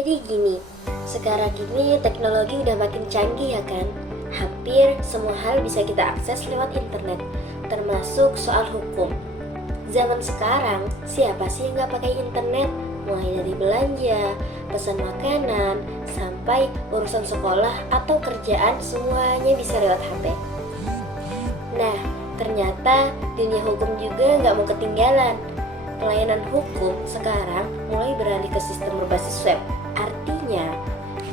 Jadi gini, sekarang ini teknologi udah makin canggih ya kan? Hampir semua hal bisa kita akses lewat internet, termasuk soal hukum. Zaman sekarang, siapa sih yang nggak pakai internet? Mulai dari belanja, pesan makanan, sampai urusan sekolah atau kerjaan semuanya bisa lewat HP. Nah, ternyata dunia hukum juga nggak mau ketinggalan. Pelayanan hukum sekarang mulai beralih ke sistem berbasis web. Artinya,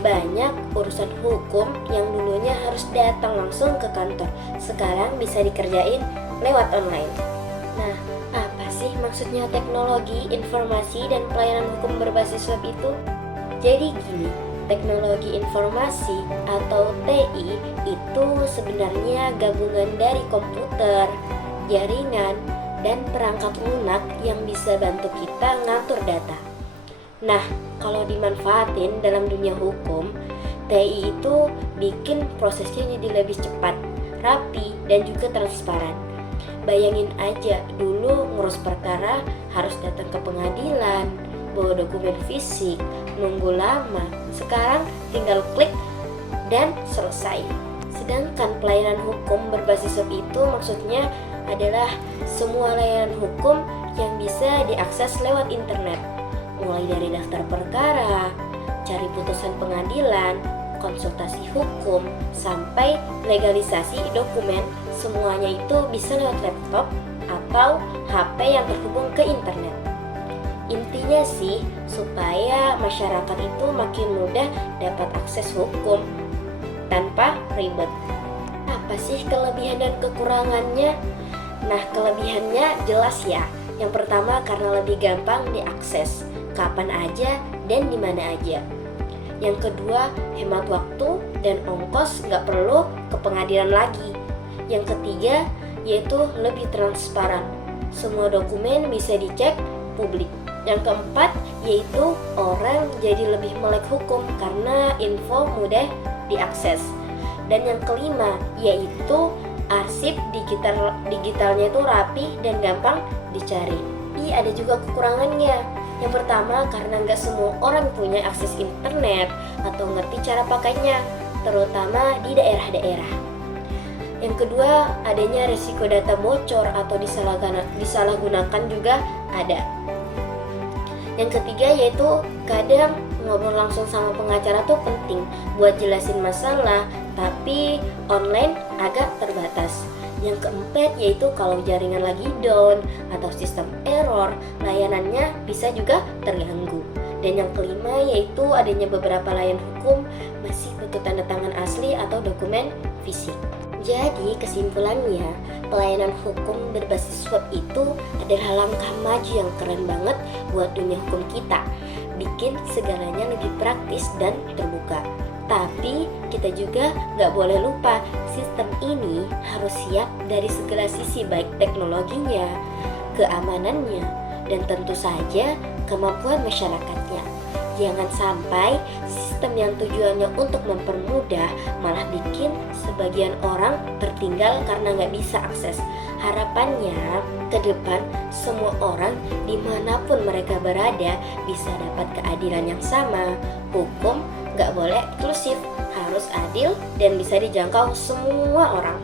banyak urusan hukum yang dulunya harus datang langsung ke kantor, sekarang bisa dikerjain lewat online. Nah, apa sih maksudnya teknologi, informasi, dan pelayanan hukum berbasis web itu? Jadi gini, teknologi informasi atau TI itu sebenarnya gabungan dari komputer, jaringan, dan perangkat lunak yang bisa bantu kita ngatur data. Nah, kalau dimanfaatin dalam dunia hukum, TI itu bikin prosesnya jadi lebih cepat, rapi, dan juga transparan. Bayangin aja, dulu ngurus perkara harus datang ke pengadilan, bawa dokumen fisik, nunggu lama. Sekarang tinggal klik dan selesai. Sedangkan pelayanan hukum berbasis web itu maksudnya adalah semua layanan hukum yang bisa diakses lewat internet, mulai dari daftar perkara, cari putusan pengadilan, konsultasi hukum, sampai legalisasi dokumen. Semuanya itu bisa lewat laptop atau HP yang terhubung ke internet. Intinya sih supaya masyarakat itu makin mudah dapat akses hukum tanpa ribet. Apa sih kelebihan dan kekurangannya? Nah, kelebihannya jelas ya. Yang pertama karena lebih gampang diakses, kapan aja dan di mana aja. Yang kedua, hemat waktu dan ongkos, nggak perlu ke pengadilan lagi. Yang ketiga, yaitu lebih transparan. Semua dokumen bisa dicek publik. Yang keempat, yaitu orang jadi lebih melek hukum karena info mudah diakses. Dan yang kelima, yaitu arsip digitalnya itu rapi dan gampang dicari. Ada juga kekurangannya. Yang pertama, karena nggak semua orang punya akses internet atau ngerti cara pakainya, terutama di daerah-daerah. Yang kedua, adanya risiko data bocor atau disalahgunakan juga ada. Yang ketiga, yaitu kadang ngobrol langsung sama pengacara tuh penting buat jelasin masalah, tapi online agak terbatas. Yang keempat, yaitu kalau jaringan lagi down atau sistem error, layanannya bisa juga terganggu. Dan yang kelima, yaitu adanya beberapa layanan hukum masih butuh tanda tangan asli atau dokumen fisik. Jadi kesimpulannya, pelayanan hukum berbasis web itu adalah langkah maju yang keren banget buat dunia hukum kita. Bikin segalanya lebih praktis dan terbuka. Tapi kita juga nggak boleh lupa, sistem ini harus siap dari segala sisi, baik teknologinya, keamanannya, dan tentu saja kemampuan masyarakatnya. Jangan sampai sistem yang tujuannya untuk mempermudah malah bikin sebagian orang tertinggal karena nggak bisa akses. Harapannya ke depan semua orang dimanapun mereka berada bisa dapat keadilan yang sama. Hukum nggak boleh eksklusif, harus adil dan bisa dijangkau semua orang.